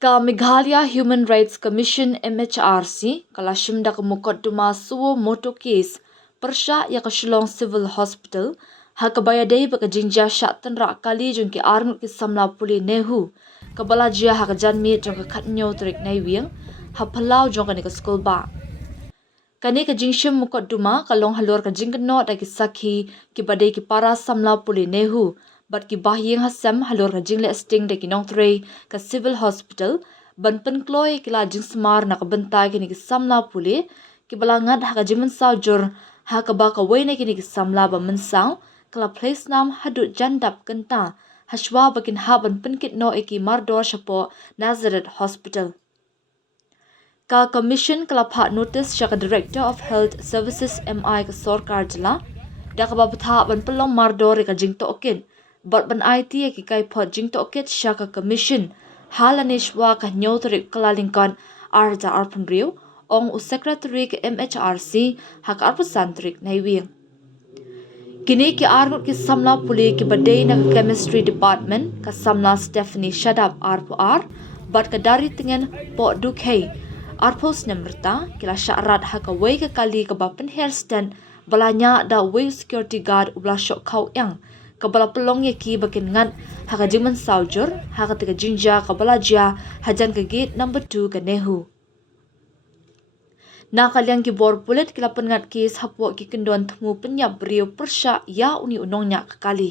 Ka Meghalaya Human Rights Commission MHRC kala Shim da mukotduma suwo motor case persya ya ka Shillong Civil Hospital ha ka bayadai ba ka jinja syak tenra kali jong ki arngut ki samla puli NEHU ka balajia ha ka janmi jong ka khatnyo trik nai wiang ha phalau jong ka ni ka school ba kani ka jingshim mukotduma kalong halor ka jingkno da ki sakhi ki badai ki para samla puli NEHU bat ki bahyeng hasam halor ka jingle sting de ki nongtrei ka civil hospital ban pen kloi ki la jing smar na ka bentai ki ni ki samla puli ki balangat ha ka jimen saw jur ha ka ba ka wei ki ni ki samla ba men saw kala place nam hadu jandap kenta hashwa bakin ha ban pen kit no eki mardor shapo Nazareth Hospital ka commission kala pha notice shaka director of health services MI ka sarkar jila da ka ba tha ban pelong mardor ka jing to okin but ban IT ki kai phot jing to ket shaka commission halanishwa ka nyotrik kalalingkan arja arpun riu ong u secretary ke MHRC hak arpusantrik naiwing kini ki arngut ki samla puli ki badai na chemistry department ka samla Stephanie Shadab arpu ar but ka dari tingen po dukhei arpos nemrta kila syarat hak wei ka kali ka bapen hairstand balanya da wei security guard ubla shok kau yang kabala pelong ye ki bakin ngat haka jiman saujur haka tika jinja kabala jia hajan ke gate number 2 ke NEHU na kalyang ki bor pulit kila pengat kes hapwa ki kendon temu penyap beriu persya ya uni unongnya kekali